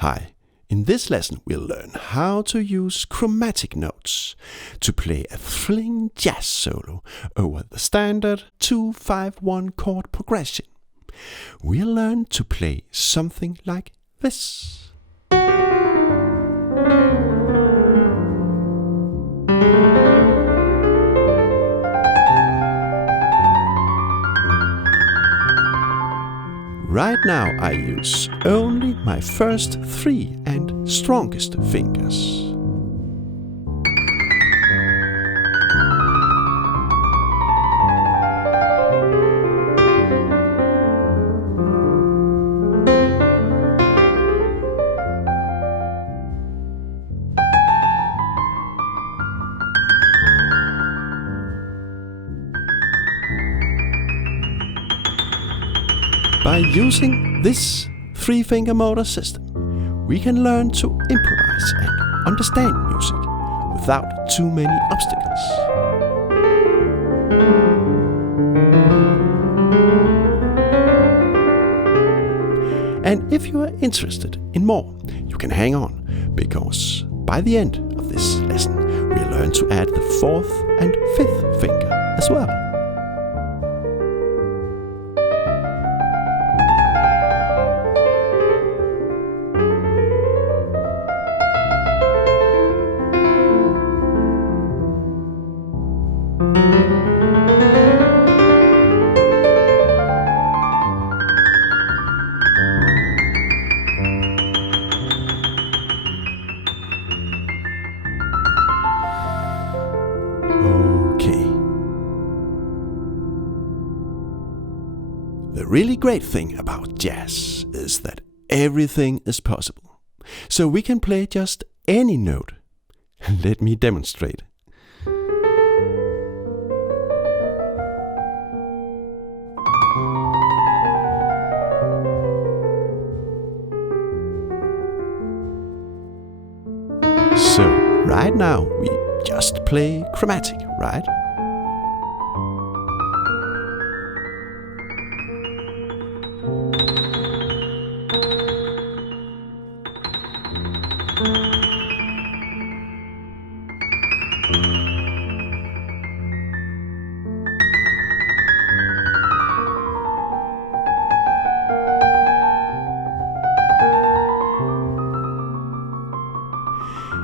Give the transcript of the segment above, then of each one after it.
Hi, in this lesson we'll learn how to use chromatic notes to play a thrilling jazz solo over the standard 2-5-1 chord progression. We'll learn to play something like this. Right now I use only my first 3 and strongest fingers. By using this 3-finger motor system, we can learn to improvise and understand music without too many obstacles. And if you are interested in more, you can hang on, because by the end of this lesson, we'll learn to add the 4th and 5th finger as well. Okay. The really great thing about jazz is that everything is possible. So we can play just any note. Let me demonstrate. So right now we just play chromatic, right?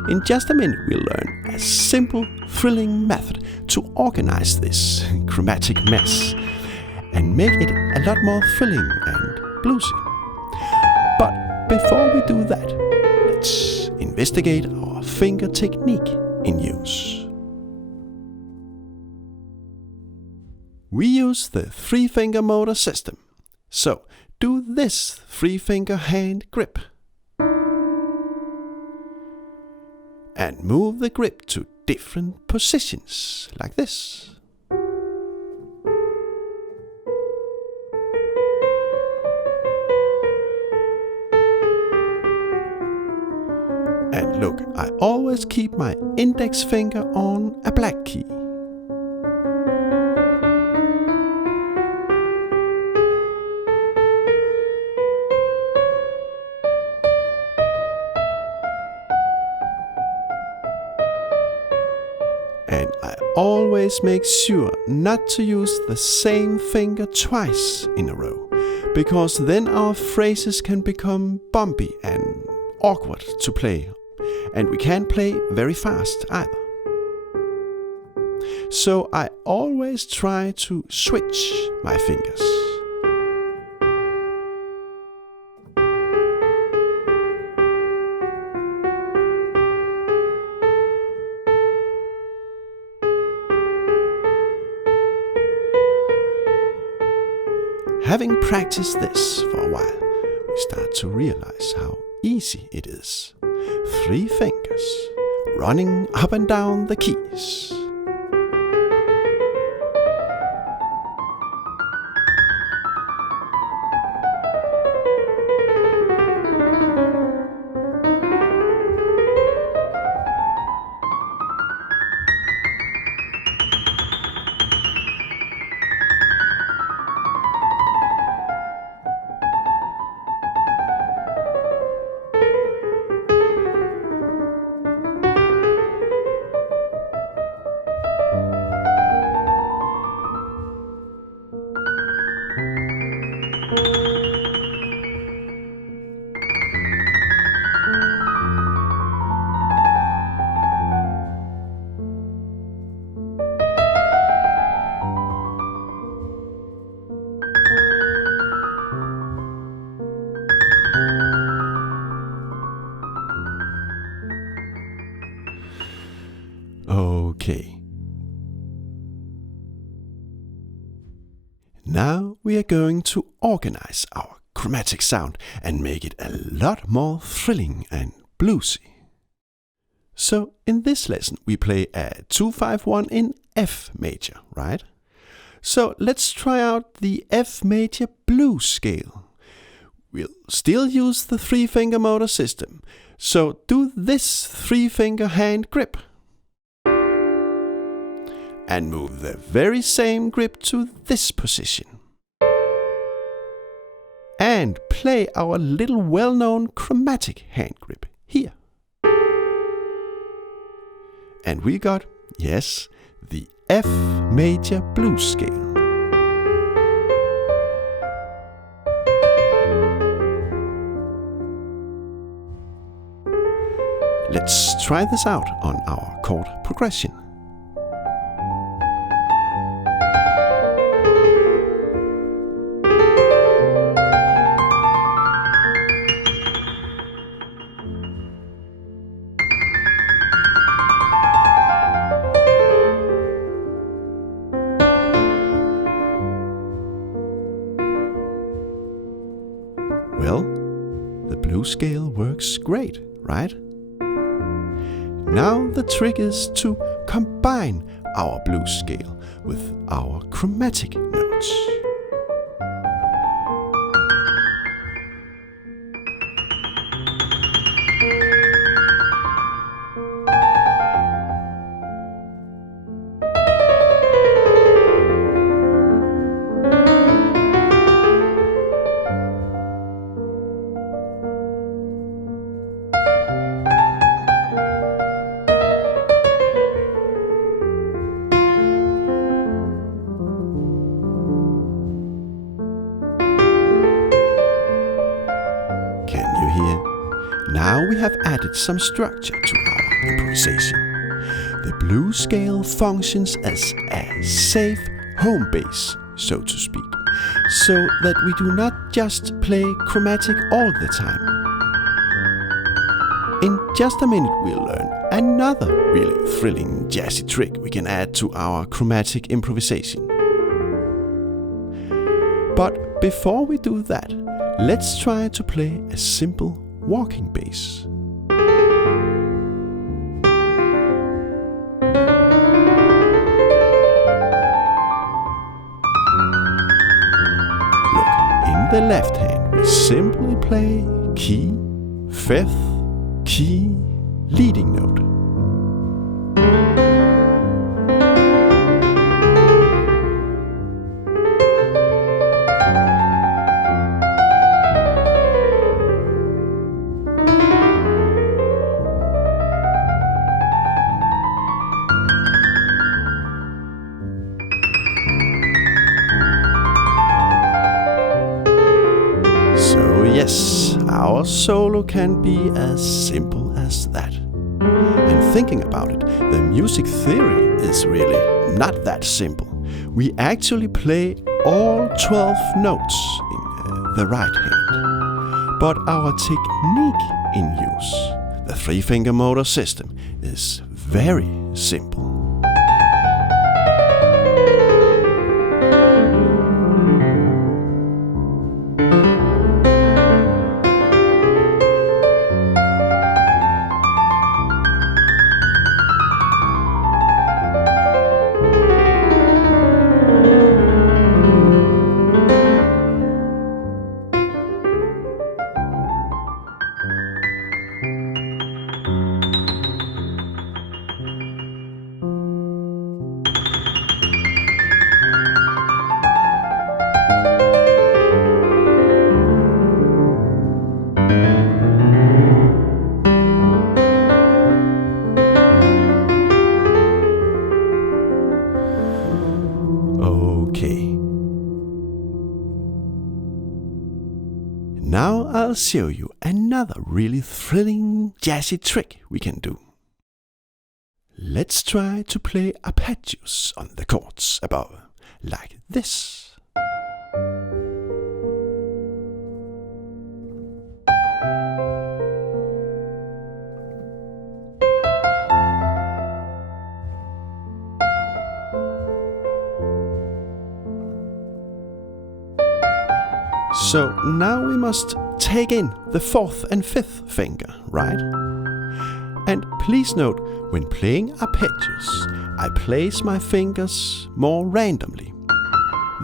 In just a minute we'll learn a simple, thrilling method to organize this chromatic mess and make it a lot more thrilling and bluesy. But before we do that, let's investigate our finger technique in use. We use the 3-finger motor system, so do this 3-finger hand grip. And move the grip to different positions, like this. And look, I always keep my index finger on a black key. And I always make sure not to use the same finger twice in a row, because then our phrases can become bumpy and awkward to play, and we can't play very fast either. So I always try to switch my fingers. Having practiced this for a while, we start to realize how easy it is. 3 fingers running up and down the keys. Okay. Now we are going to organize our chromatic sound and make it a lot more thrilling and bluesy. So in this lesson we play a 2-5-1 in F major, right? So let's try out the F major blues scale. We'll still use the 3-finger motor system, so do this 3-finger hand grip. And move the very same grip to this position. And play our little well-known chromatic hand grip here. And we got, yes, the F major blues scale. Let's try this out on our chord progression. Well, the blues scale works great, right? Now the trick is to combine our blues scale with our chromatic notes. Now we have added some structure to our improvisation. The blues scale functions as a safe home base, so to speak, so that we do not just play chromatic all the time. In just a minute we'll learn another really thrilling jazzy trick we can add to our chromatic improvisation. But before we do that, let's try to play a simple walking bass. Look, in the left hand we simply play key, fifth, key, leading note. Yes, our solo can be as simple as that. And thinking about it, the music theory is really not that simple. We actually play all 12 notes in the right hand. But our technique in use, the 3-finger motor system, is very simple. Now I'll show you another really thrilling jazzy trick we can do. Let's try to play arpeggios on the chords above, like this. So now we must take in the fourth and fifth finger, right? And please note, when playing arpeggios, I place my fingers more randomly.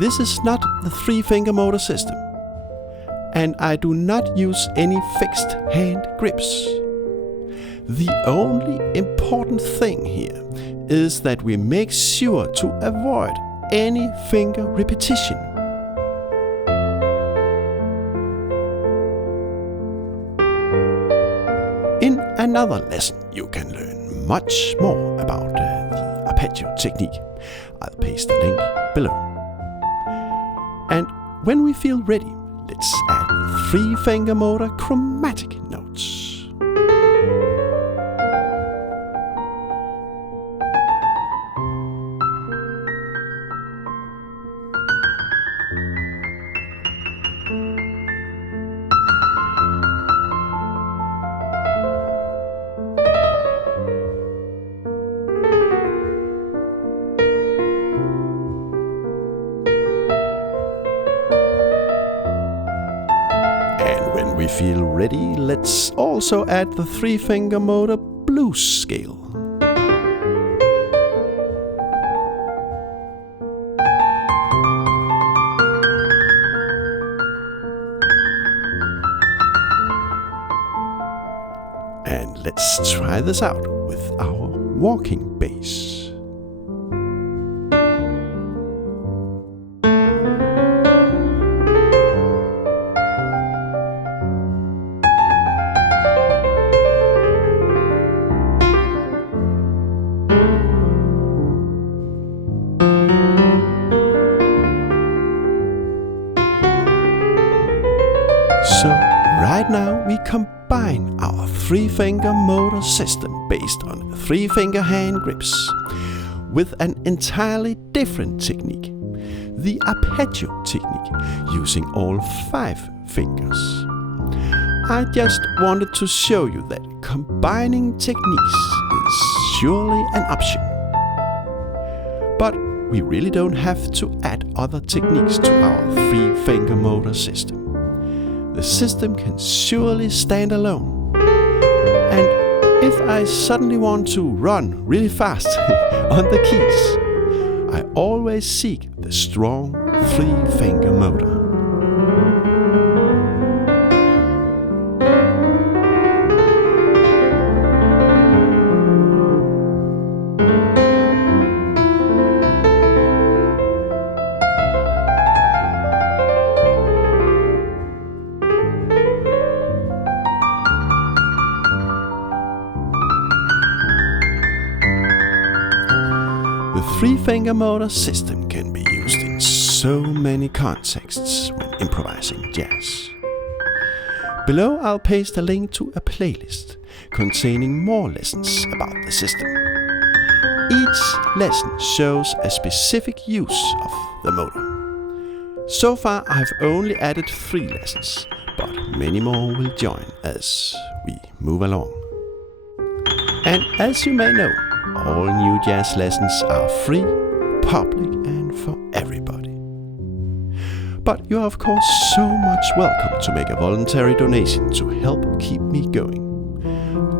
This is not the three-finger motor system, and I do not use any fixed hand grips. The only important thing here is that we make sure to avoid any finger repetition. In another lesson, you can learn much more about the arpeggio technique. I'll paste the link below. And when we feel ready, let's add the three-finger motor chromatic notes. When we feel ready, let's also add the three-finger motor blues scale. And let's try this out with our walking bass. So right now we combine our three-finger motor system based on three-finger hand grips with an entirely different technique, the arpeggio technique, using all 5 fingers. I just wanted to show you that combining techniques is surely an option. But we really don't have to add other techniques to our three-finger motor system. The system can surely stand alone. And if I suddenly want to run really fast on the keys, I always seek the strong three-finger motor. The three-finger motor system can be used in so many contexts when improvising jazz. Below I'll paste a link to a playlist containing more lessons about the system. Each lesson shows a specific use of the motor. So far I've only added 3 lessons, but many more will join as we move along. And as you may know, all new jazz lessons are free, public and for everybody. But you are of course so much welcome to make a voluntary donation to help keep me going.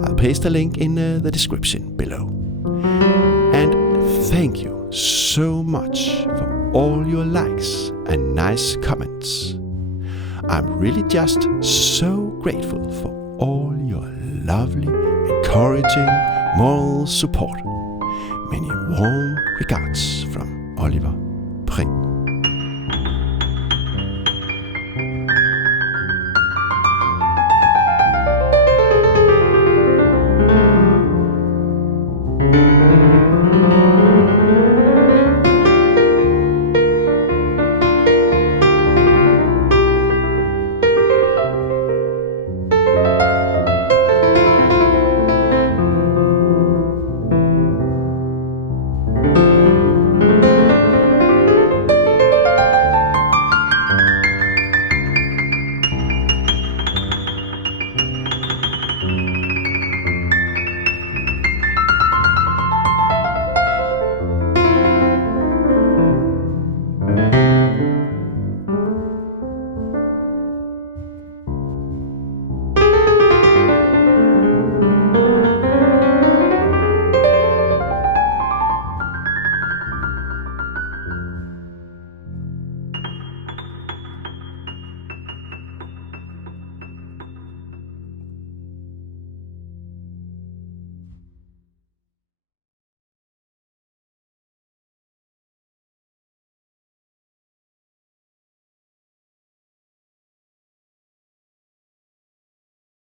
I'll paste a link in the description below. And thank you so much for all your likes and nice comments. I'm really just so grateful for all your lovely, encouraging, moral support. Many warm regards from Oliver.